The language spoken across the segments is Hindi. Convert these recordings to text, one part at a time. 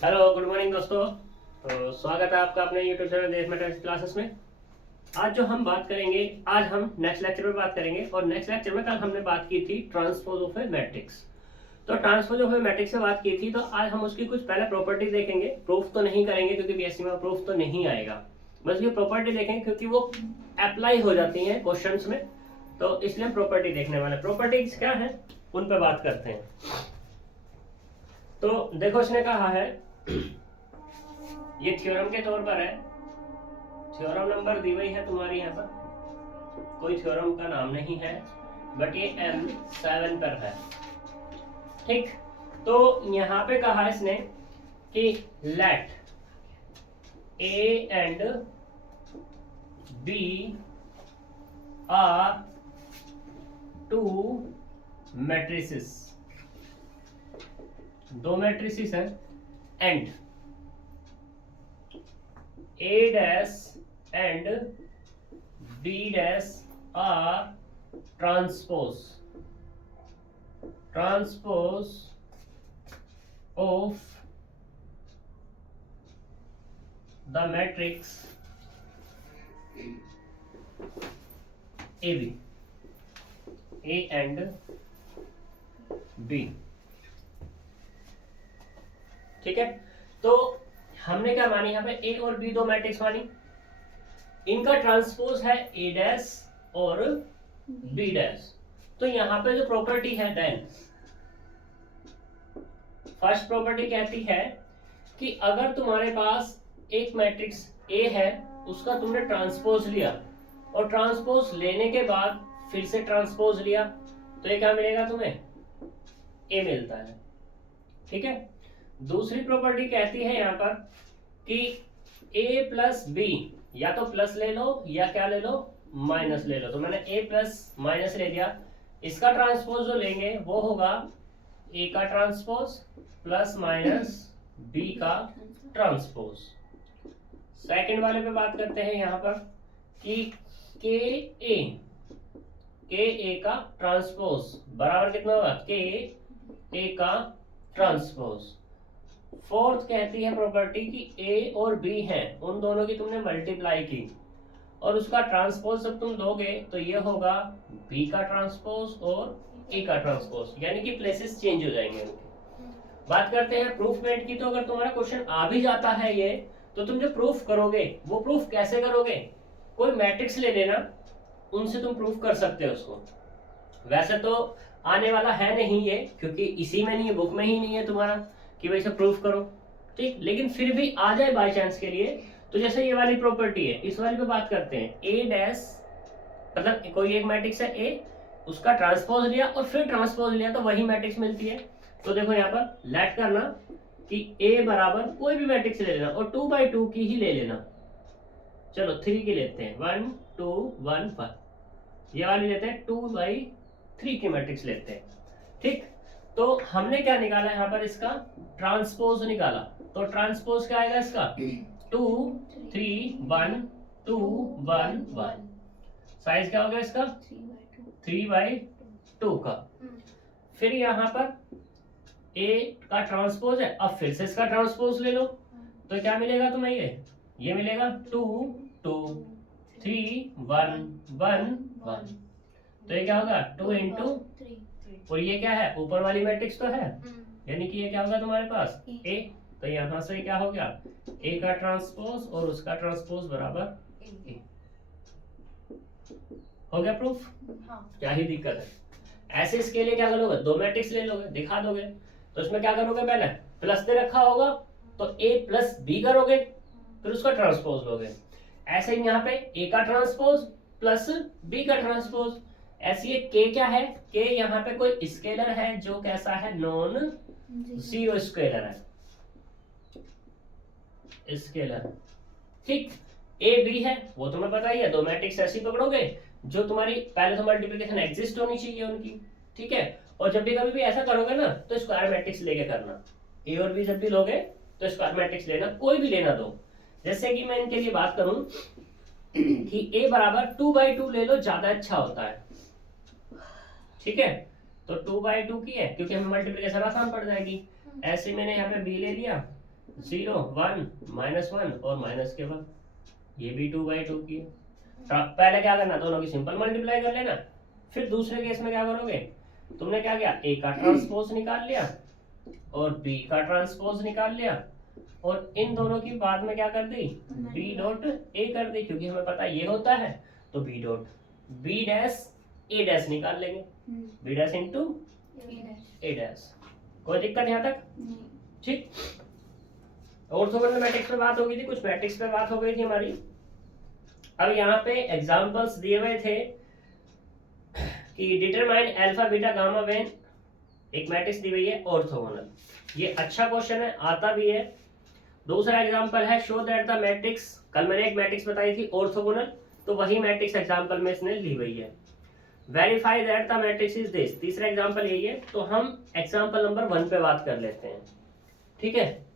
हेलो गुड मॉर्निंग दोस्तों। तो स्वागत है आपका अपने यूट्यूब चैनल देश मैथमेटिक्स क्लासेस में। आज जो हम बात करेंगे, आज हम नेक्स्ट लेक्चर में बात करेंगे। और नेक्स्ट लेक्चर में कल हमने बात की थी ट्रांसपोज ऑफ ए मैट्रिक्स। तो ट्रांसपोज ऑफ ए मैट्रिक्स से बात की थी, तो आज हम उसकी कुछ पहले प्रॉपर्टी देखेंगे। प्रूफ तो नहीं करेंगे क्योंकि बीएससी में प्रूफ तो नहीं आएगा, बस ये प्रॉपर्टी देखेंगे क्योंकि वो अप्लाई हो जाती है क्वेश्चंस में, तो इसलिए हम प्रॉपर्टी देखने वाले। प्रॉपर्टीज क्या है उन पर बात करते हैं। तो देखो, इसने कहा है ये थ्योरम के तौर पर है, थ्योरम नंबर दी हुई है तुम्हारी यहाँ पर, कोई थ्योरम का नाम नहीं है, बट ये M7 पर है। ठीक, तो यहाँ पे कहा इसने कि let A and B are two matrices, दो मैट्रिसेस हैं, and A dash and B dash are transpose of the matrix AB, A and B। ठीक है, तो हमने क्या मानी यहाँ पे, ए और बी दो मैट्रिक्स मानी, इनका ट्रांसपोज है ए डैश और बी डैश। तो यहाँ पे जो प्रॉपर्टी है, देन फर्स्ट प्रॉपर्टी कहती है कि अगर तुम्हारे पास एक मैट्रिक्स ए है, उसका तुमने ट्रांसपोज लिया और ट्रांसपोज लेने के बाद फिर से ट्रांसपोज लिया, तो ये क्या मिलेगा तुम्हें, ए मिलता है। ठीक है, दूसरी प्रॉपर्टी कहती है यहाँ पर कि a प्लस बी, या तो प्लस ले लो या क्या ले लो, माइनस ले लो। तो मैंने a प्लस माइनस ले दिया, इसका ट्रांसपोज जो लेंगे वो होगा a का ट्रांसपोज प्लस माइनस b का ट्रांसपोज। सेकंड वाले पे बात करते हैं यहाँ पर कि k a का ट्रांसपोज बराबर कितना होगा, k a का ट्रांसपोज। फोर्थ कहती है प्रॉपर्टी कि ए और बी हैं, उन दोनों की तुमने मल्टीप्लाई की और उसका ट्रांसपोज जब तुम दोगे तो ये होगा बी का ट्रांसपोज और ए का ट्रांसपोज, यानी कि प्लेसेस चेंज हो जाएंगे उनके। बात करते हैं प्रूफ मेट की। तो अगर तुम्हारा क्वेश्चन आ भी जाता है ये, तो तुम जो प्रूफ करोगे वो प्रूफ कैसे करोगे, कोई मैट्रिक्स ले लेना, उनसे तुम प्रूफ कर सकते हो उसको। वैसे तो आने वाला है नहीं ये, क्योंकि इसी में नहीं है, बुक में ही नहीं है तुम्हारा कि भाई से प्रूफ करो। ठीक, लेकिन फिर भी आ जाए बाय चांस के लिए, तो जैसे ये वाली प्रॉपर्टी है, इस वाली पे बात करते हैं। ए डैश मतलब कोई एक मैट्रिक्स है ए, उसका ट्रांसपोज लिया और फिर ट्रांसपोज लिया तो वही मैट्रिक्स मिलती है। तो देखो यहाँ पर लेट करना कि ए बराबर कोई भी मैट्रिक्स ले लेना और 2/2 की ही ले लेना। चलो 3 की लेते हैं, 1 2 1 1, ये वाली लेते हैं 2/3 की मैट्रिक्स लेते हैं। ठीक, तो हमने क्या निकाला यहाँ पर, इसका ट्रांसपोज निकाला। तो ट्रांसपोज क्या आएगा इसका, 2 3 1 2 1 1। साइज क्या हो गया इसका, 3/2 का। फिर यहाँ पर ए का ट्रांसपोज है, अब फिर से इसका ट्रांसपोज ले लो, तो क्या मिलेगा तुम्हें, ये मिलेगा 2 2 3 1 1 1। तो ये क्या होगा 2 इंटू, और ये क्या है, ऊपर वाली मैट्रिक्स तो है, यानी कि ये क्या होगा तुम्हारे पास ए। तो यहां से क्या हो गया, ए का ट्रांसपोज और उसका ट्रांसपोज बराबर ए। हो गया प्रूफ। हाँ। क्या ही दिक्कत है। ऐसे इसके लिए क्या करोगे, दो मैट्रिक्स ले लोगे, दिखा दोगे। तो इसमें क्या करोगे, पहले प्लस दे रखा होगा तो ए प्लस बी करोगे, फिर उसका ट्रांसपोज लोगे। ऐसे ही यहाँ पे ए का ट्रांसपोज प्लस बी का ट्रांसपोज। ऐसे ये के क्या है, के यहाँ पे कोई स्केलर है जो कैसा है, नॉन जीरो स्केलर है, स्केलर। ठीक, ए बी है वो तुम्हें पता ही है, दो मैट्रिक्स ऐसी पकड़ोगे जो तुम्हारी पहले तो मल्टीप्लिकेशन एग्जिस्ट होनी चाहिए उनकी। ठीक है, और जब भी कभी भी ऐसा करोगे ना तो स्क्वायर मैट्रिक्स लेके करना। ए और बी जब भी लोगे तो स्क्वायर मैट्रिक्स लेना, कोई भी लेना दो। जैसे कि मैं इनके लिए बात करूं कि ए बराबर 2/2 ले लो, ज्यादा अच्छा होता है। ठीक है, तो 2/2 की है क्योंकि हमें मल्टीप्लिकेशन आसान पड़ जाएगी। ऐसे मैंने यहाँ पे बी ले लिया, 0 1 -1 और माइनस के बाद ये भी 2/2 की है। पहले क्या करना, दोनों की सिंपल मल्टीप्लाई कर लेना। फिर दूसरे केस में क्या करोगे, तुमने क्या किया, ए का ट्रांसपोज निकाल लिया और बी का ट्रांसपोज निकाल लिया और इन दोनों की बाद में क्या कर दी, बी डॉट ए कर दी, क्योंकि हमें पता ये होता है। तो बी डॉट बी डैश ए डैश निकाल लेंगे, बी डैश इंटू ए डैश। कोई दिक्कत यहाँ तक? ठीक। ऑर्थोगोनल मैट्रिक्स पे बात हो गई थी, कुछ मैट्रिक्स पे बात हो गई थी हमारी। अब यहाँ पे एग्जांपल्स दिए हुए थे कि determine alpha beta gamma when, एक मैट्रिक्स दी हुई है ऑर्थोगोनल। ये अच्छा क्वेश्चन है, आता भी है। दूसरा एग्जांपल है शो दैट द मैट्रिक्स, कल मैंने एक मैट्रिक्स बताई थी ऑर्थोगोनल, तो वही मैट्रिक्स एग्जांपल में इसने ली हुई है। Verify that the matrix is this, तीसरा एग्जांपल यही है। तो हम एग्जांपल नंबर 1 पे बात कर लेते हैं, ठीक है।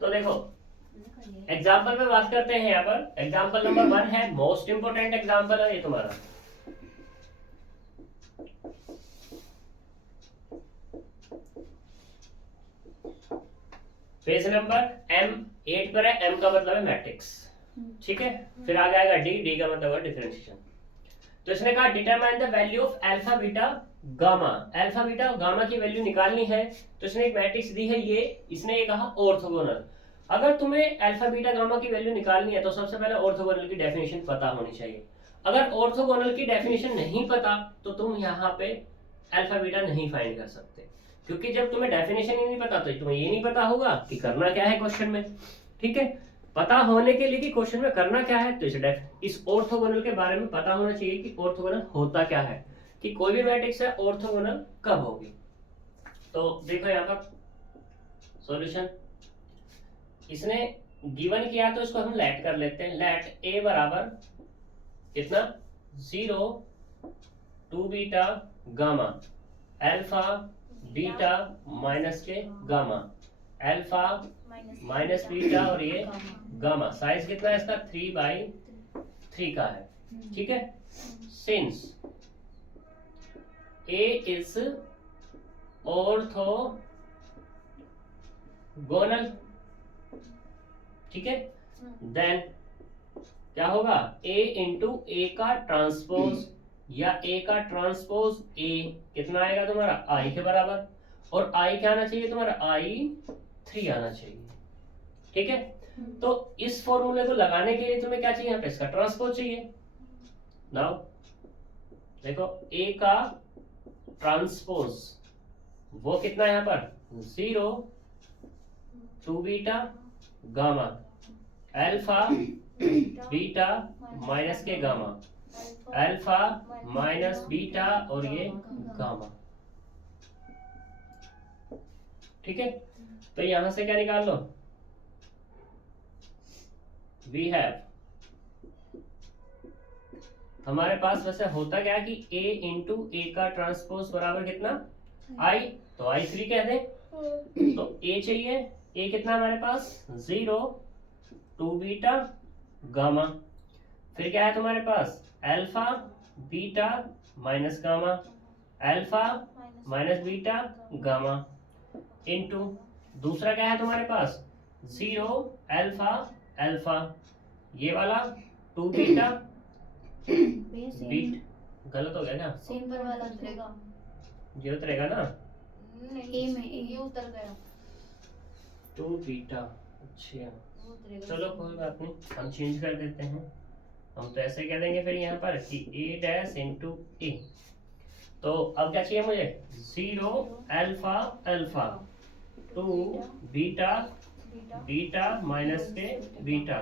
तो देखो एग्जाम्पल में बात करते हैं। यहाँ पर एग्जाम्पल नंबर 1 है, मोस्ट इंपोर्टेंट एग्जाम्पल है ये तुम्हारा। पेज नंबर M8 पर है, M का मतलब है मैट्रिक्स, ठीक है। फिर आगे आएगा डी का मतलब है डिफरेंशिएशन। तो इसने कहा determine the value of alpha beta gamma, alpha beta gamma की वैल्यू निकालनी है। तो इसने एक मैट्रिक्स दी है ये, इसने ये कहा ऑर्थोगोनल। अगर तुम्हें अल्फा बीटा गामा की वैल्यू निकालनी है तो सबसे पहले ऑर्थोगोनल की डेफिनेशन पता होनी चाहिए। अगर ऑर्थोगोनल की डेफिनेशन नहीं पता तो तुम यहाँ पे अल्फा बीटा नहीं फाइंड कर सकते, क्योंकि जब तुम्हें डेफिनेशन ही नहीं पता तो तुम्हें ये नहीं पता होगा कि करना क्या है क्वेश्चन में, ठीक है। पता होने के लिए कि क्वेश्चन में करना क्या है, तो इस ऑर्थोगोनल के बारे में पता होना चाहिए कि ऑर्थोगोनल होता क्या है, कि कोई भी मैट्रिक्स है ऑर्थोगोनल कब होगी। तो देखो यहाँ पर सॉल्यूशन इसने गिवन किया, तो इसको हम लेट कर लेते हैं। लेट ए बराबर कितना, 0 2 beta gamma alpha beta minus के गामा अल्फा माइनस बीटा और ये गामा। साइज कितना है इसका, 3/3 का है, ठीक है। सिंस ए इज ऑर्थोगोनल, ठीक है, देन क्या होगा, ए इंटू ए का ट्रांसपोज या ए का ट्रांसपोज ए कितना आएगा तुम्हारा, आई के बराबर। और आई क्या आना चाहिए तुम्हारा, I3 आना चाहिए, ठीक है। तो इस फॉर्मूले को लगाने के लिए तुम्हें क्या चाहिए, यहाँ पे इसका ट्रांसपोज चाहिए। नाउ देखो ए का ट्रांसपोज वो कितना है यहाँ पर, 0 2 beta gamma alpha beta minus के गामा अल्फा माइनस बीटा और ये गामा, ठीक है। तो यहां से क्या निकाल लो, वी हैव, हमारे पास वैसे होता क्या कि a इंटू ए का ट्रांसपोज बराबर कितना, I, तो I3 कह दें। तो a चाहिए, a कितना हमारे पास, 0 2 बीटा गामा, फिर क्या है तुम्हारे पास, alpha beta minus gamma alpha minus beta gamma into दूसरा क्या है तुम्हारे पास, 0 अल्फा अल्फा, ये वाला 2 बीटा बीट, गलत हो गया क्या, सेम पर वाला उतरेगा, ये उतरेगा ना, ए में ये उतर गया 2 बीटा, अच्छा चलो कोई बात नहीं, हम चेंज कर देते हैं। हम तो ऐसे कह देंगे फिर यहाँ पर कि a डैश इंटू ए। तो अब क्या चाहिए मुझे, 0 alpha alpha 2 beta beta minus के beta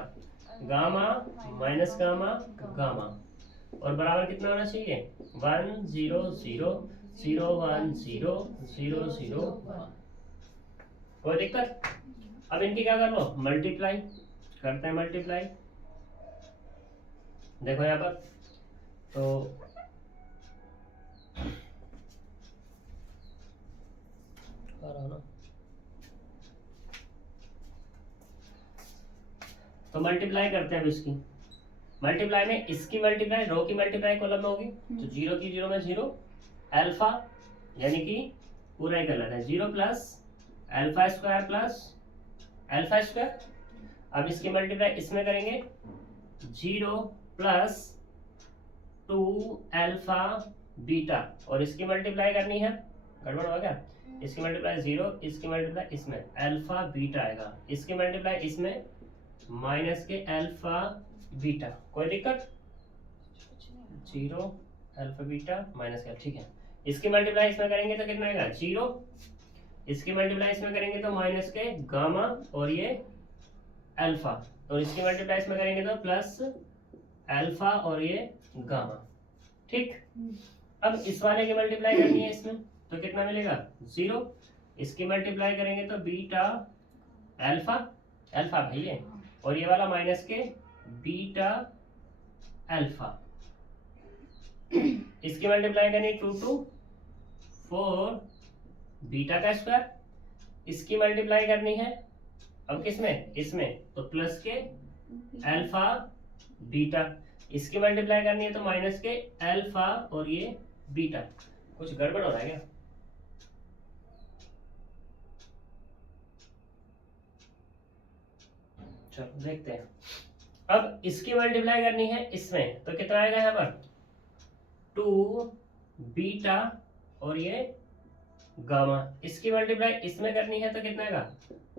gamma minus gamma gamma, और बराबर कितना होना चाहिए, 1 0 0 0 1 0 0 0 1। कोई दिक्कत? अब इनकी क्या कर लो, मल्टीप्लाई करते हैं, मल्टीप्लाई देखो यहाँ पर। तो ना, तो मल्टीप्लाई करते हैं अब इसकी। मल्टीप्लाई में इसकी मल्टीप्लाई रो की मल्टीप्लाई कॉलम में होगी, तो 0 की 0 में 0 अल्फा, यानी कि पूरा ही गलत है, 0 plus alpha square plus alpha square. अब इसकी मल्टीप्लाई इसमें करेंगे, 0 प्लस 2 अल्फा बीटा, और इसकी मल्टीप्लाई करनी है, गड़बड़ हो गया, इसकी मल्टीप्लाई 0, इसकी मल्टीप्लाई इसमें अल्फा बीटा आएगा, इसकी मल्टीप्लाई इसमें माइनस के अल्फा बीटा, कोई दिक्कत, 0 अल्फा बीटा माइनस का, ठीक है। इसकी मल्टीप्लाई इसमें करेंगे तो कितना आएगा 0, इसकी मल्टीप्लाई इसमें करेंगे तो माइनस के गामा और ये अल्फा, और इसकी मल्टीप्लाई इसमें करेंगे तो प्लस अल्फा और ये गामा, ठीक। अब इस वाले की मल्टीप्लाई करनी है इसमें, तो कितना मिलेगा 0, इसकी मल्टीप्लाई करेंगे तो बीटा अल्फा, अल्फा भाई है, और ये वाला माइनस के बीटा अल्फा, इसकी मल्टीप्लाई करनी 2 to 4 बीटा का स्क्वायर, इसकी मल्टीप्लाई करनी है अब किसमें, इसमें, तो प्लस के अल्फा बीटा, इसकी मल्टीप्लाई करनी है तो माइनस के अल्फा और ये बीटा। कुछ गड़बड़ हो रहा है क्या? चलो देखते हैं। अब इसकी मल्टीप्लाई करनी है इसमें, तो कितना आएगा यहाँ पर 2 बीटा और ये गामा, इसकी मल्टीप्लाई इसमें करनी है तो कितना आएगा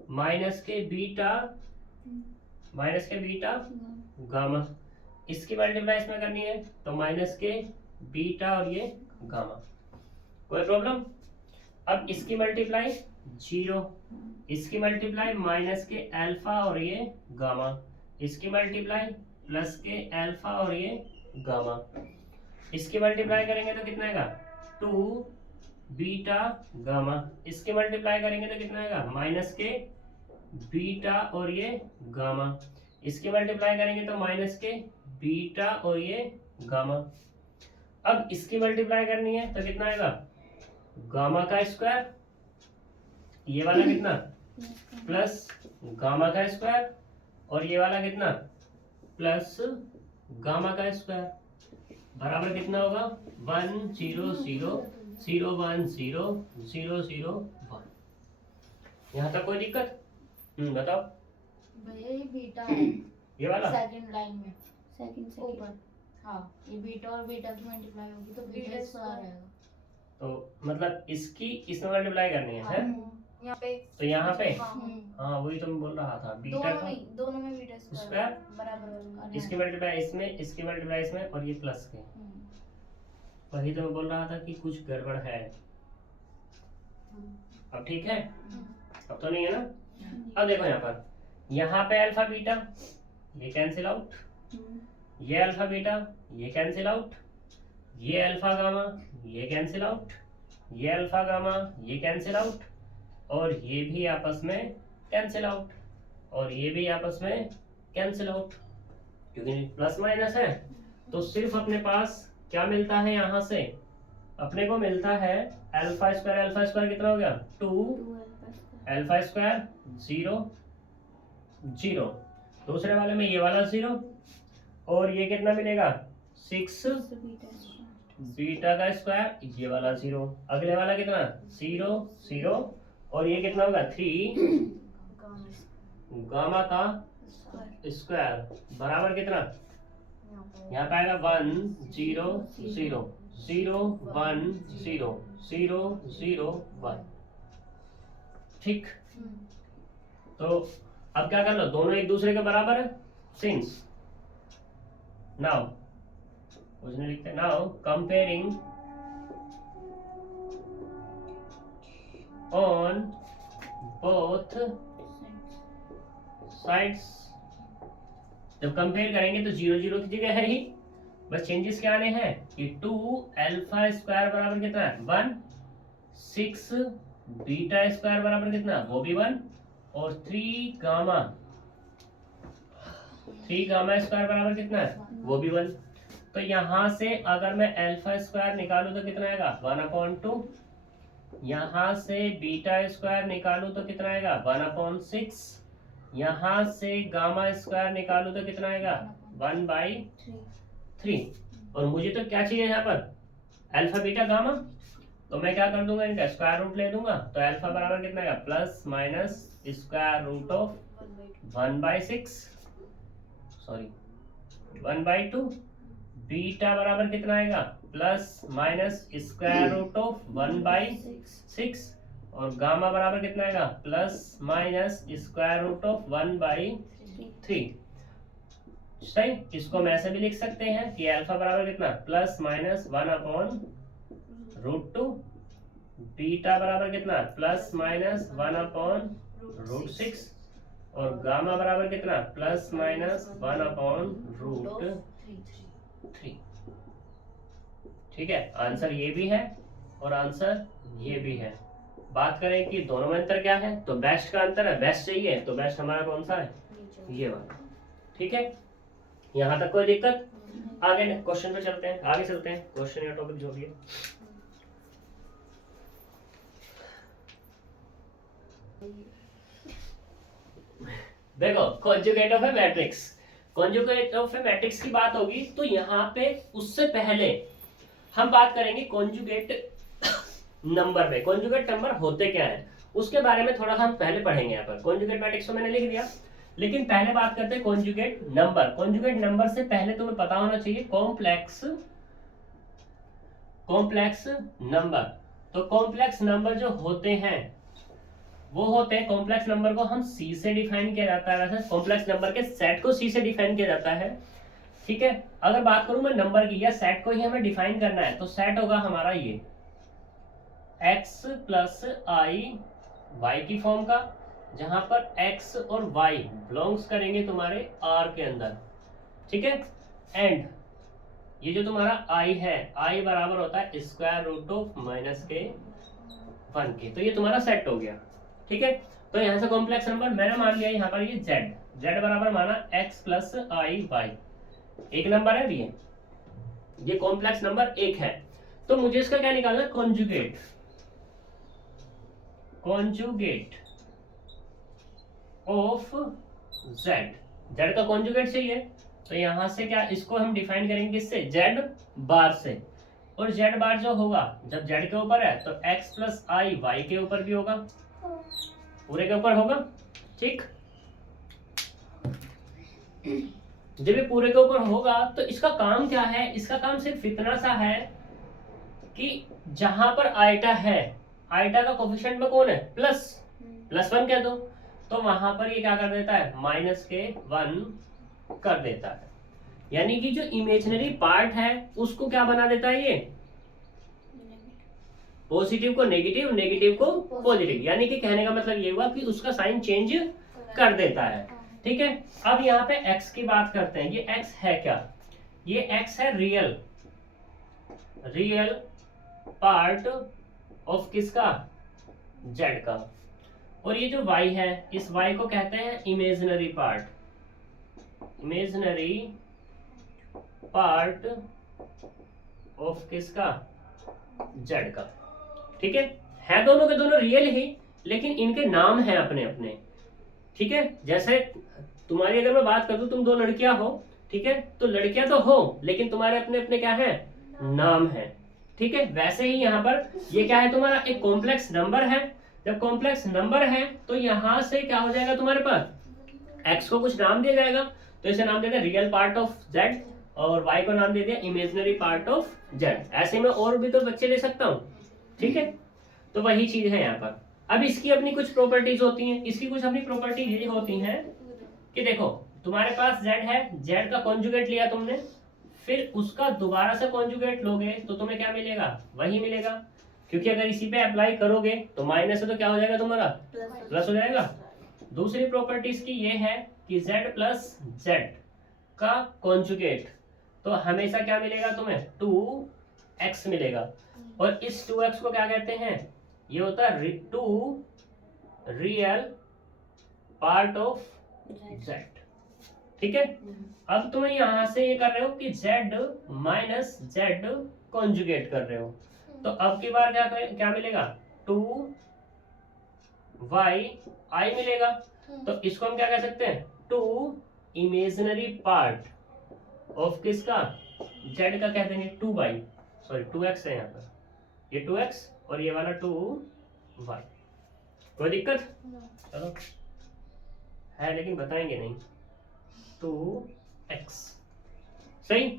माइनस के बीटा गामा, इसकी मल्टीप्लाई इसमें करनी है तो माइनस के बीटा और ये गामा, कोई प्रॉब्लम। अब इसकी मल्टीप्लाई 0, इसकी मल्टीप्लाई माइनस के अल्फा और ये गामा, इसकी मल्टीप्लाई प्लस के अल्फा और ये गामा, इसकी मल्टीप्लाई करेंगे तो कितना आएगा 2 बीटा गामा, इसकी मल्टीप्लाई करेंगे तो कितना आएगा माइनस के बीटा और ये गामा, इसकी मल्टीप्लाई करेंगे तो माइनस के बीटा और ये गामा। अब इसकी मल्टीप्लाई करनी है तो कितना आएगा गामा का स्क्वायर, ये वाला कितना प्लस गामा का स्क्वायर, और ये वाला कितना प्लस गामा का स्क्वायर, बराबर कितना होगा 1 0 0 0 1 0 0 0 1। यहाँ तक कोई दिक्कत? बताओ। भैया ये बीटा है ये वाला सेकंड लाइन में सेकंड ऊपर, हाँ ये बीटा और बीटा की मल्टीप्लाई होगी तो बीटा स्क्वायर आएगा, तो मतलब इसकी इसमें मल्टीप्लाई करनी है, यहाँ पे, तो यहाँ पे हाँ हाँ वही तो मैं बोल रहा था, बीटा दोनों का में दोनों में बीटा स्क्वायर, स्क्वायर बराबर, इसकी मल्टीप्लाई इसमें, इसकी मल्टीप्लाई इसमें, और ये प्लस के, वही तो मैं बोल रहा था कि कुछ गड़बड़ है। अब ठीक है, अब तो नहीं है ना। अब देखो यहाँ पे अल्फा बीटा ये कैंसिल आउट, ये अल्फा बीटा ये कैंसिल आउट, ये अल्फा गामा ये कैंसिल आउट, ये अल्फा गामा ये कैंसिल आउट, और ये भी आपस में कैंसिल आउट, और ये भी आपस में कैंसिल आउट, क्योंकि प्लस माइनस है। तो सिर्फ अपने पास क्या मिलता है, यहाँ से अपने को मिलता है अल्फा स्क्वायर कितना हो गया 2 अल्फा स्क्वायर 0 0, दूसरे वाले में ये वाला 0, और ये कितना मिलेगा 6 बीटा का स्क्वायर, ये वाला 0, अगले वाला कितना 0 0, और ये कितना होगा 3 गामा का स्क्वायर, बराबर कितना यहाँ पे आएगा 1 0 0 0 1 0 0 0 1, ठीक। तो अब क्या कर लो, दोनों एक दूसरे के बराबर है, सिंस नाउ कुछ नहीं लिखते, now comparing on both sides, जब कंपेयर करेंगे तो 0 0 की जगह है ही, बस चेंजेस क्या आने हैं कि 2 अल्फा स्क्वायर बराबर कितना है 1, 6 बीटा स्क्वायर बराबर कितना वो भी 1, और 3 गामा स्क्वायर बराबर कितना है वो भी 1। तो यहाँ से अगर मैं अल्फा स्क्वायर निकालूं तो कितना आएगा 1/2, यहाँ से बीटा स्क्वायर निकालूं तो कितना आएगा 1/6, यहाँ से गामा स्क्वायर निकालूं तो कितना आएगा 1/3। और मुझे तो क्या चाहिए यहाँ पर, अल्फा बीटा गामा। तो मैं क्या कर दूंगा, इनका स्क्वायर रूट ले दूंगा। तो अल्फा बराबर कितना आएगा, plus minus square root of 1/6, sorry 1/2। Beta बराबर कितना आएगा, plus minus square root of 1/6। और गामा बराबर कितना आएगा, plus minus square root of 1/3। सही, इसको हम ऐसे भी लिख सकते हैं कि अल्फा बराबर कितना, प्लस माइनस 1/√2। बीटा बराबर कितना, प्लस माइनस 1/√6। और गामा बराबर कितना, प्लस माइनस 1/√3। ठीक है, आंसर ये भी है और आंसर ये भी है। बात करें कि दोनों में अंतर क्या है, तो बेस्ट का अंतर है, बेस्ट चाहिए तो बेस्ट हमारा कौन सा है, ये वाला। ठीक है, यहाँ तक कोई दिक्कत। आगे क्वेश्चन पे चलते हैं, आगे चलते हैं, क्वेश्चन या टॉपिक जो भी है। देखो, conjugate of A matrix, conjugate of A matrix की बात होगी तो यहाँ पे उससे पहले हम बात करेंगे कॉन्जुगेट नंबर पे। कॉन्जुगेट नंबर होते क्या है उसके बारे में थोड़ा सा हम पहले पढ़ेंगे। यहाँ पर कॉन्जुगेट मैट्रिक्स तो मैंने लिख दिया, लेकिन पहले बात करते हैं कॉन्जुगेट नंबर। कॉन्जुगेट नंबर से पहले तुम्हें पता होना चाहिए कॉम्प्लेक्स नंबर। तो कॉम्प्लेक्स नंबर जो होते हैं वो होते हैं, कॉम्प्लेक्स नंबर को हम सी से डिफाइन किया जाता है। वैसे कॉम्प्लेक्स नंबर के सेट को सी से डिफाइन किया जाता है। ठीक है, अगर बात करूं मैं नंबर की या सेट को ही हमें डिफाइन करना है तो सेट होगा हमारा ये x प्लस आई वाई की फॉर्म का, जहां पर x और y बिलोंग्स करेंगे तुम्हारे r के अंदर। ठीक है, एंड ये जो तुम्हारा i है, i बराबर होता है स्क्वायर रूट ऑफ -1 के। तो ये तुम्हारा सेट हो गया। ठीक है, तो यहाँ से कॉम्प्लेक्स नंबर मैंने मान लिया यहाँ पर ये z बराबर माना x प्लस आई वाई, एक नंबर है ये कॉम्प्लेक्स नंबर एक है। तो मुझे इसका क्या निकालना है, कॉन्जुगेट ऑफ z का कॉन्जुगेट चाहिए। तो यहां से क्या, इसको हम डिफाइन करेंगे किससे, z बार से। और z बार जो होगा जब z के ऊपर है तो x प्लस आई वाई के ऊपर भी होगा, पूरे के ऊपर होगा। ठीक, जब ये पूरे के ऊपर होगा तो इसका काम क्या है, इसका काम सिर्फ इतना सा है कि जहां पर आइटा है, आइटा का कोफिशिएंट में कौन है, +1 कह दो, तो वहां पर ये क्या कर देता है, -1 कर देता है। यानी कि जो इमेजिनरी पार्ट है उसको क्या बना देता है, ये पॉजिटिव को नेगेटिव, नेगेटिव को पॉजिटिव। यानी कि कहने का मतलब ये हुआ कि उसका साइन चेंज कर देता है। ठीक है, अब यहाँ पे x की बात करते हैं। ये x है क्या, ये x है रियल पार्ट ऑफ किसका, z का। और ये जो y है, इस y को कहते हैं इमेजिनरी पार्ट ऑफ किसका, z का। ठीक है दोनों के दोनों रियल ही, लेकिन इनके नाम हैं अपने अपने। ठीक है, जैसे तुम्हारी अगर मैं बात कर दूं, तुम दो लड़कियां हो, ठीक है, तो लड़कियां तो हो लेकिन तुम्हारे अपने अपने क्या है, नाम है। ठीक है, वैसे ही यहाँ पर ये क्या है, तुम्हारा एक कॉम्प्लेक्स नंबर है। जब कॉम्प्लेक्स नंबर है तो यहाँ से क्या हो जाएगा, तुम्हारे पास x को कुछ नाम दिया जाएगा, तो इसे नाम देगा रियल पार्ट ऑफ z, और y को नाम दे दिया इमेजिनरी पार्ट ऑफ z। ऐसे में और भी तो बच्चे ले सकता हूँ। ठीक है, तो वही चीज है यहाँ पर। अब इसकी अपनी कुछ प्रॉपर्टीज होती हैं, इसकी कुछ अपनी प्रॉपर्टीज ये होती हैं कि देखो तुम्हारे पास z है, z का कॉन्जुगेट लिया तुमने, फिर उसका दोबारा से कॉन्जुगेट लोगे तो तुम्हें क्या मिलेगा, वही मिलेगा। क्योंकि अगर इसी पे अप्लाई करोगे तो माइनस है तो क्या हो जाएगा तुम्हारा, प्लस हो जाएगा। दूसरी प्रॉपर्टीज की ये है कि z प्लस z का कॉन्जुगेट, तो हमेशा क्या मिलेगा तुम्हें, 2x मिलेगा। और इस 2x को क्या कहते हैं, ये होता है 2 रियल पार्ट ऑफ z। ठीक है, अब तुम यहां से ये कर रहे हो कि z माइनस z कॉन्जुगेट कर रहे हो, तो अब की बार क्या मिलेगा, 2y i मिलेगा। तो इसको हम क्या कह सकते हैं, 2 इमेजिनरी पार्ट ऑफ किसका, z का कह देंगे 2y, सॉरी 2x है यहाँ पर, ये 2x और ये वाला 2y। कोई दिक्कत? चलो है लेकिन बताएंगे नहीं, 2x सही।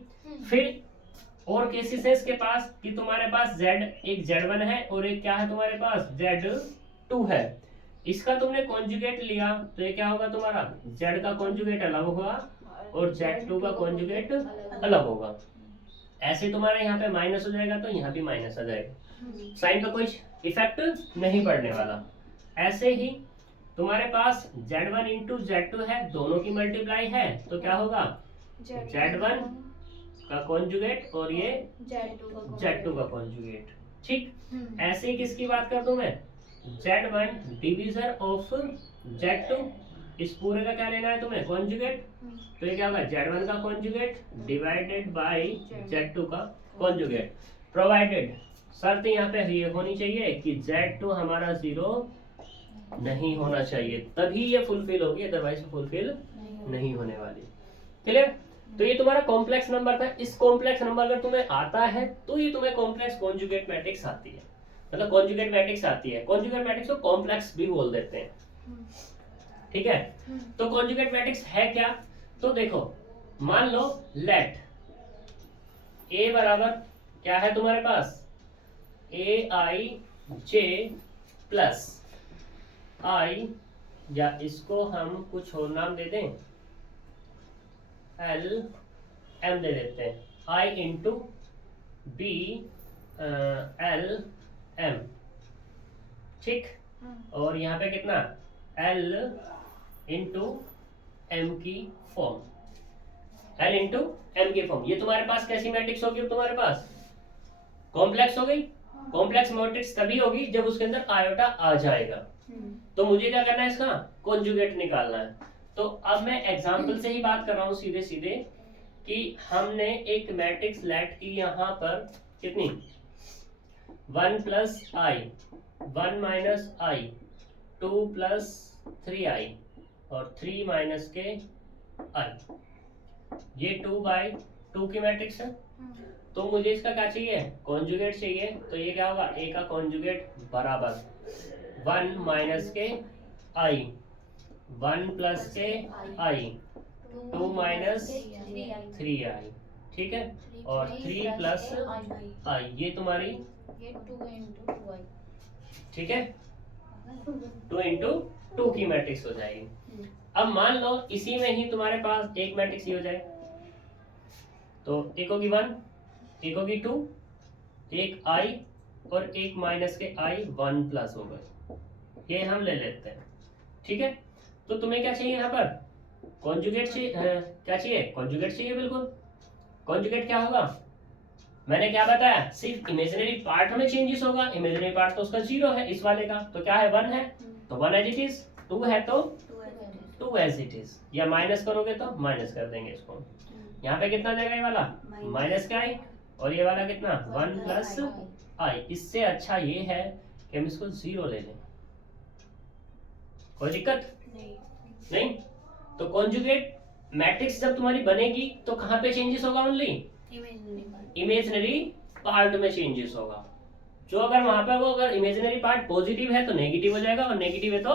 फिर और केसेस है इसके पास कि तुम्हारे पास z, एक z1 है और एक क्या है तुम्हारे पास z2 है। इसका तुमने कॉन्जुगेट लिया तो ये क्या होगा तुम्हारा, z का कॉन्जुगेट अलग होगा और z2 का कॉन्जुगेट अलग होगा। ऐसे तुम्हारे यहाँ पे माइनस हो जाएगा तो यहाँ भी माइनस आ जाएगा, साइन का कोई इफेक्ट नहीं पड़ने वाला। ऐसे ही तुम्हारे पास z1 इंटू z2 है, दोनों की मल्टीप्लाई है तो क्या होगा z1 का कॉन्जुगेट और ये z2 का कॉन्जुगेट। ठीक, ऐसे ही किसकी बात कर दूं मैं, z1 डिवीजन ऑफ z2, इस पूरे का क्या लेना है तुम्हें, कॉन्जुगेट। तो ये क्या होगा, z1 का कॉन्जुगेट डिवाइडेड बाय z2 का कॉन्जुगेट, प्रोवाइडेड, शर्त यहाँ पे ये होनी चाहिए कि z2 हमारा 0 नहीं होना चाहिए, तभी ये फुलफिल होगी, अदरवाइज फुलफिल नहीं होने वाली। क्लियर? तो ये तुम्हारा कॉम्प्लेक्स नंबर था। इस कॉम्प्लेक्स नंबर अगर तुम्हें आता है तो ये तुम्हें कॉम्प्लेक्स कॉन्जुगेट मैट्रिक्स आती है, मतलब कॉन्जुगेट मैट्रिक्स आती है। कॉन्जुगेट मैट्रिक्स को कॉम्प्लेक्स भी बोल देते हैं, ठीक है। तो कॉन्जुगेट मैट्रिक्स है क्या, तो देखो मान लो लेट ए बराबर क्या है तुम्हारे पास, ए आई जे प्लस आई, या इसको हम कुछ और नाम दे दें, एल एम दे देते हैं, आई इंटू बी एल एम, ठीक। और यहाँ पे कितना, एल इंटू एम की फॉर्म, एल इंटू एम की फॉर्म। ये तुम्हारे पास कैसी मैट्रिक्स होगी, तुम्हारे पास कॉम्प्लेक्स हो गई। कॉम्प्लेक्स मैट्रिक्स तभी होगी जब उसके अंदर आयोटा आ जाएगा। तो मुझे क्या करना है, इसका कॉन्जुगेट निकालना है। तो अब मैं एग्जाम्पल से ही बात कर रहा हूँ सीधे सीधे, कि हमने एक मैट्रिक्स लेट की यहाँ पर कितनी, 1 प्लस आई, 1 माइनस आई, 2 प्लस 3i और 3 माइनस के आई, ये 2/2 की मैट्रिक्स है। तो मुझे इसका क्या चाहिए, कॉन्जुगेट चाहिए। तो ये क्या होगा, ए का कॉन्जुगेट बराबर 1 माइनस के आई, 1 प्लस के आई, 2 माइनस 3i, ठीक है, और 3 प्लस आई, ये तुम्हारी, ठीक है, 2 इंटू 2 की मैट्रिक्स हो जाएगी। अब मान लो इसी में ही तुम्हारे पास एक मैट्रिक्स ही हो जाए, तो एक होगी 1, एक होगी 2, एक आई और एक माइनस के आई, 1 प्लस हो गए, ये हम ले लेते हैं, ठीक है। तो तुम्हें क्या चाहिए यहाँ पर, कॉन्जुगेट चाहिए, क्या चाहिए, कॉन्जुगेट चाहिए, बिल्कुल। कॉन्जुगेट क्या होगा, मैंने क्या बताया, सिर्फ इमेजिनरी पार्ट में चेंजेस होगा। इमेजिनरी पार्ट तो उसका 0 है, इस वाले का तो क्या है, 1 है, तो 1 एज इट इज, 2 है तो 2 एज इट इज, या माइनस करोगे तो माइनस कर देंगे इसको। यहाँ पे कितना जाएगा, ये वाला माइनस का आई और ये वाला कितना, 1 प्लस आई। इससे अच्छा ये है कि हम इसको 0 ले लें, कोई दिक्कत नहीं। तो कॉन्जुगेट मैट्रिक्स जब तुम्हारी बनेगी तो कहाँ पे चेंजेस होगा, ओनली इमेजिनरी पार्ट में चेंजेस होगा। जो अगर वहां पे वो अगर इमेजिनरी पार्ट पॉजिटिव है तो नेगेटिव हो जाएगा, और नेगेटिव है तो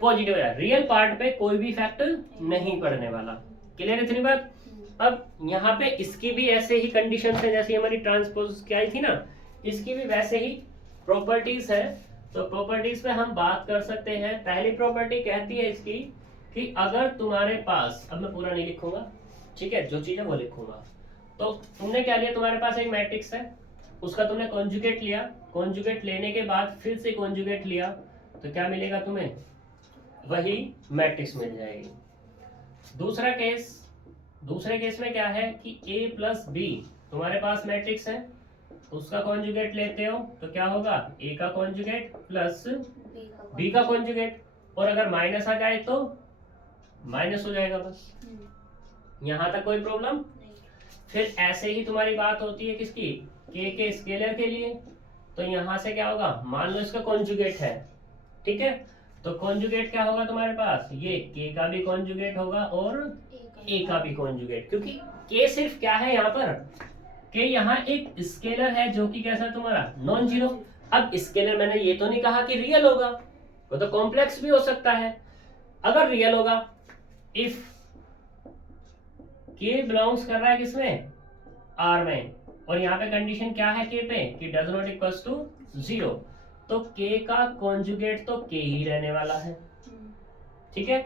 पॉजिटिव हो जाएगा। रियल पार्ट पे कोई भी इफेक्ट नहीं पड़ने वाला। क्लियर है इतनी बात। अब यहाँ पे इसकी भी ऐसे ही कंडीशन है जैसे हमारी ट्रांसपोज की आई थी ना, इसकी भी वैसे ही प्रॉपर्टीज है। तो प्रॉपर्टीज पे हम बात कर सकते हैं। पहली प्रॉपर्टी कहती है इसकी कि अगर तुम्हारे पास, अब मैं पूरा नहीं लिखूंगा, ठीक है, जो चीज है वो लिखूंगा। तो तुमने क्या लिया, तुम्हारे पास एक मैट्रिक्स है, उसका तुमने कॉन्जुगेट लिया, कॉन्जुगेट लेने के बाद फिर से कॉन्जुगेट लिया, तो क्या मिलेगा तुम्हें, वही मैट्रिक्स मिल जाएगी। दूसरे केस में क्या है कि a प्लस बी तुम्हारे पास मैट्रिक्स है, उसका कॉन्जुगेट लेते हो तो क्या होगा, a का कॉन्जुगेट प्लस b का कॉन्जुगेट, और अगर माइनस आ जाए तो माइनस हो जाएगा, बस यहां तक कोई प्रॉब्लम। फिर ऐसे ही तुम्हारी बात होती है किसकी, k के स्केलर के लिए। तो यहां से क्या होगा, मान लो इसका कॉन्जुगेट है, ठीक है, तो कॉन्जुगेट क्या होगा तुम्हारे पास, ये k का भी कॉन्जुगेट होगा और ए का भी कॉन्जुगेट, क्योंकि के सिर्फ क्या है यहाँ पर, के यहाँ एक स्केलर है जो कि कैसा है तुम्हारा नॉन जीरो। अब स्केलर मैंने ये तो नहीं कहा कि रियल होगा, वो तो कॉम्प्लेक्स भी हो सकता है। अगर रियल होगा, इफ के बिलोंग्स कर रहा है किसमें, आर में, और यहाँ पे कंडीशन क्या है के पे कि does not equals to zero, तो के का कॉन्जुगेट तो के ही रहने वाला है, ठीक है।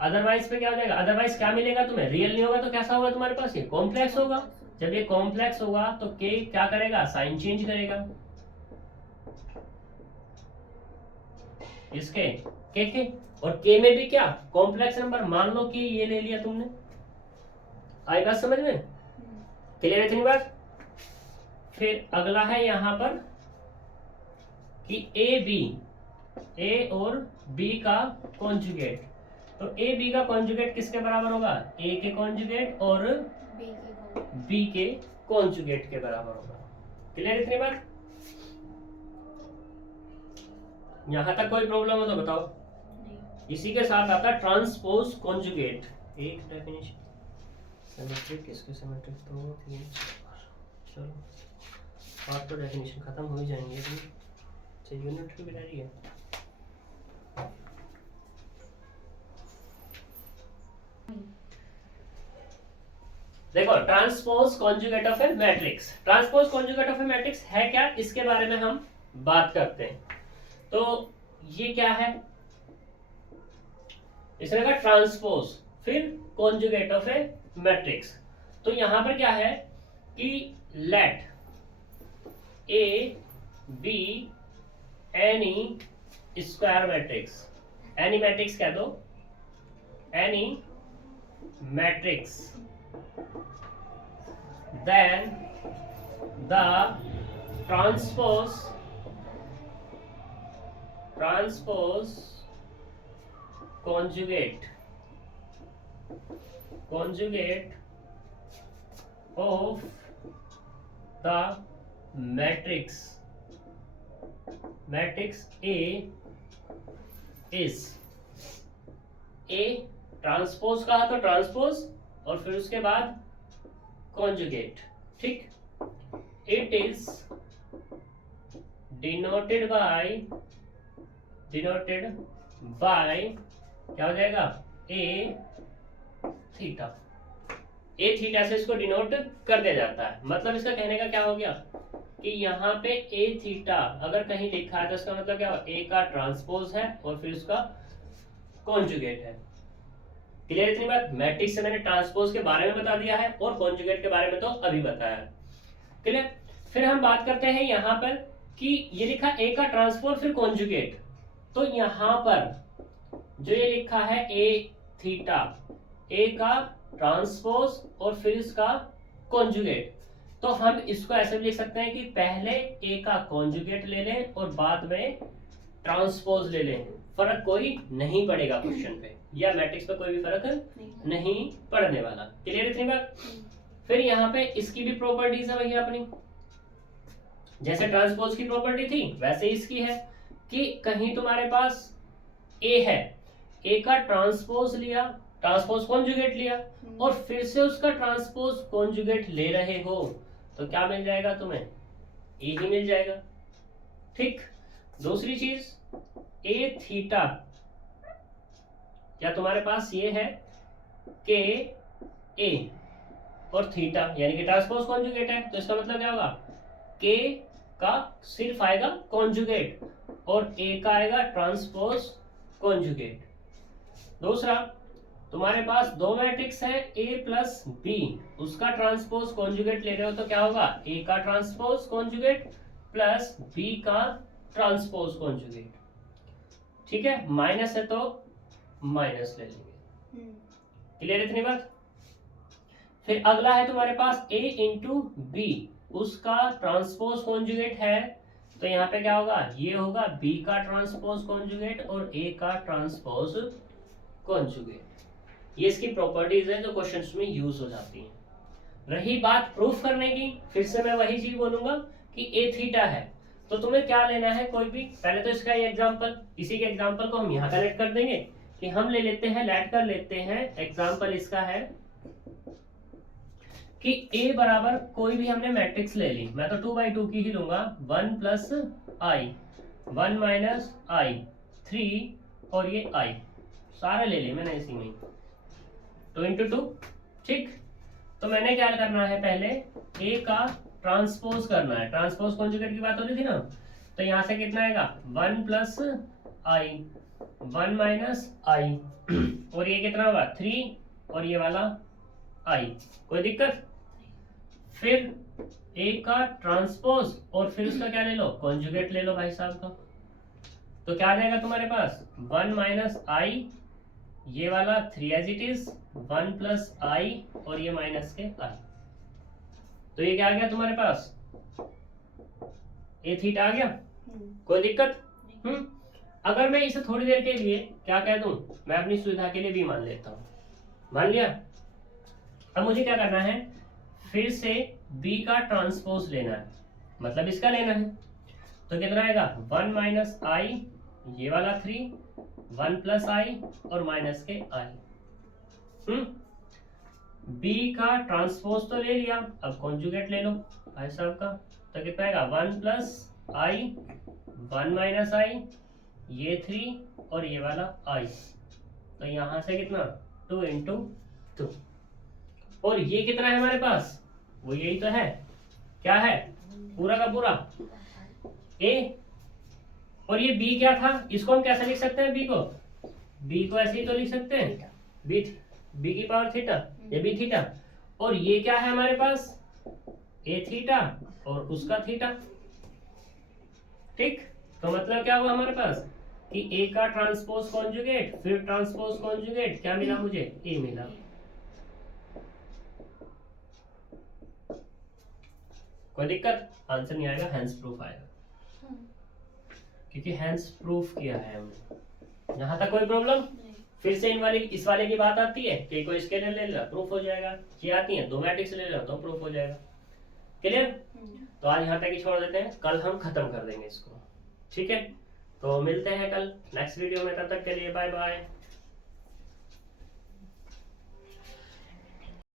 अदरवाइज पे क्या हो जाएगा, अदरवाइज क्या मिलेगा तुम्हें, रियल नहीं होगा तो कैसा होगा तुम्हारे पास, ये कॉम्प्लेक्स होगा। जब ये कॉम्प्लेक्स होगा तो के क्या करेगा, साइन चेंज करेगा इसके के, और के में भी क्या कॉम्प्लेक्स नंबर, मान लो कि ये ले लिया तुमने, आई बात समझ में, क्लियर है इतनी बात। फिर अगला है यहाँ पर कि ए बी, ए और बी का कॉन्जुगेट, तो ए बी का कॉन्जुगेट किसके बराबर होगा, ए के कॉन्जुगेट और बी के कॉन्जुगेट के बराबर होगा। क्लियर इतनी बात, यहां तक कोई प्रॉब्लम हो तो बताओ। इसी के साथ आता ट्रांसपोज कॉन्जुगेट, एक डेफिनेशन, सिमेट्रिक किसके सिमेट्रिक, तो तीन, चलो और तो डेफिनेशन खत्म हो ही जाएंगे, तो यूनिट भी रेडी है। देखो transpose conjugate of A matrix, transpose conjugate of A matrix है क्या, इसके बारे में हम बात करते हैं। तो ये क्या है, इसने कहा ट्रांसपोज फिर कॉन्जुगेट ऑफ ए मैट्रिक्स। तो यहां पर क्या है कि let A be any square matrix, any matrix कह दो, any matrix, then the transpose conjugate of the matrix A is, A transpose कहा तो ट्रांसपोज और फिर उसके बाद कॉन्जुगेट, ठीक। इट इज डिनोटेड बाय क्या हो जाएगा, ए थीटा, ए थीटा से इसको डिनोट कर दिया जाता है। मतलब इसका कहने का क्या हो गया कि यहाँ पे ए थीटा अगर कहीं लिखा है तो इसका मतलब क्या हो, ए का ट्रांसपोज है और फिर उसका कॉन्जुगेट है। क्लियर इतनी बात, मैट्रिक्स से मैंने ट्रांसपोज के बारे में बता दिया है और कॉन्जुगेट के बारे में तो अभी बताया है। क्लियर, फिर हम बात करते हैं यहाँ पर कि ये लिखा ए का ट्रांसपोज फिर कॉन्जुगेट, तो यहाँ पर जो ये लिखा है ए थीटा, ए का ट्रांसपोज और फिर इसका कॉन्जुगेट, तो हम इसको ऐसे भी लिख सकते हैं कि पहले ए का कॉन्जुगेट ले लें और बाद में ट्रांसपोज ले लें, फर्क कोई नहीं पड़ेगा क्वेश्चन पे या मैट्रिक्स पे कोई भी फर्क नहीं पड़ने वाला। क्लियर इतनी बात। फिर यहाँ पे इसकी भी प्रॉपर्टीज है भैया अपनी, जैसे ट्रांसपोज की प्रॉपर्टी थी वैसे इसकी है कि कहीं तुम्हारे पास ए है, ए का ट्रांसपोज लिया, ट्रांसपोज कॉन्जुगेट लिया और फिर से उसका ट्रांसपोज कॉन्जुगेट ले रहे हो तो क्या मिल जाएगा तुम्हें, ए ही मिल जाएगा, ठीक। दूसरी चीज ए थीटा, क्या तुम्हारे पास ये है के ए और थीटा यानी कि ट्रांसपोज कॉन्जुगेट है, तो इसका मतलब क्या होगा, के का सिर्फ आएगा कॉन्जुगेट और ए का आएगा ट्रांसपोज कॉन्जुगेट। दूसरा तुम्हारे पास दो मैट्रिक्स है ए प्लस बी, उसका ट्रांसपोज कॉन्जुगेट ले रहे हो तो क्या होगा, ए का ट्रांसपोज कॉन्जुगेट प्लस बी का ट्रांसपोज कॉन्जुगेट, ठीक है। माइनस है तो माइनस ले लेंगे। क्लियर इतनी बात। फिर अगला है तुम्हारे पास a इंटू बी, उसका ट्रांसपोज कॉन्जुगेट है तो यहाँ पे क्या होगा, ये होगा b का ट्रांसपोज कॉन्जुगेट और a का ट्रांसपोज कॉन्जुगेट। ये इसकी प्रॉपर्टीज है जो क्वेश्चंस में यूज हो जाती हैं। रही बात प्रूफ करने की, फिर से मैं वही चीज बोलूंगा कि a थीटा है तो तुम्हें क्या लेना है, कोई भी, पहले तो इसका ये एग्जांपल, इसी के एग्जांपल को हम यहाँ कनेक्ट कर देंगे, कि हम ले लेते हैं, लेट कर लेते हैं, एग्जाम्पल इसका है कि A बराबर कोई भी हमने मैट्रिक्स ले ली, मैं तो 2/2 की ही लूंगा, 1 प्लस आई, 1 माइनस आई, 3 और ये आई सारे ले लिए मैंने इसी में, 2 इंटू 2। ठीक, तो मैंने क्या करना है, पहले A का ट्रांसपोज करना है, ट्रांसपोज कॉन्जुगेट की बात हो रही थी ना, तो यहाँ से कितना आएगा 1 प्लस आई, 1 माइनस आई और ये कितना होगा 3 और ये वाला आई, कोई दिक्कत। फिर A का ट्रांसपोज और फिर उसका क्या ले लो, कॉन्जुगेट ले लो भाई साहब का, तो क्या आ जाएगा तुम्हारे पास 1 माइनस आई, ये वाला 3 एज इट इज, 1 प्लस आई और ये माइनस के आई, तो ये क्या आ गया तुम्हारे पास, ए थीटा आ गया, कोई दिक्कत। अगर मैं इसे थोड़ी देर के लिए क्या कह दूं, मैं अपनी सुविधा के लिए भी मान लेता हूं, मान लिया। अब मुझे क्या करना है, फिर से B का ट्रांसपोज लेना है, मतलब इसका लेना है, तो कितना आएगा 1 माइनस आई, ये वाला 3, 1 प्लस आई और माइनस के आई। B का ट्रांसपोज तो ले लिया, अब कॉन्जुगेट ले लो भाई साहब का, तो कितना आएगा 1 प्लस आई, 1 माइनस आई, ये 3 और ये वाला आई, तो यहां से कितना 2 इंटू 2, और ये कितना है हमारे पास, वो यही तो है, क्या है पूरा का पूरा A, और ये B क्या था, इसको हम कैसे लिख सकते हैं, B को ऐसे ही तो लिख सकते हैं, B की पावर थीटा, ये B थीटा, और ये क्या है हमारे पास A थीटा और उसका थीटा। ठीक, तो मतलब क्या हुआ हमारे पास कि A का ट्रांसपोज कॉन्जुगेट फिर ट्रांसपोज कॉन्जुगेट, क्या मिला मुझे, A मिला। कोई दिक्कत, आंसर नहीं आएगा, हैंस प्रूफ आएगा, क्योंकि हैंस प्रूफ किया है हमने। यहाँ तक कोई प्रॉब्लम, फिर से इस वाले की बात आती है कि कोई स्केलर ले लो प्रूफ हो जाएगा, ये आती है 2 मैट्रिक्स ले लो तो प्रूफ हो जाएगा। क्लियर, तो आज यहाँ तक ही छोड़ देते हैं, कल हम खत्म कर देंगे इसको, ठीक है। तो मिलते हैं कल नेक्स्ट वीडियो में, तब तक के लिए बाय बाय।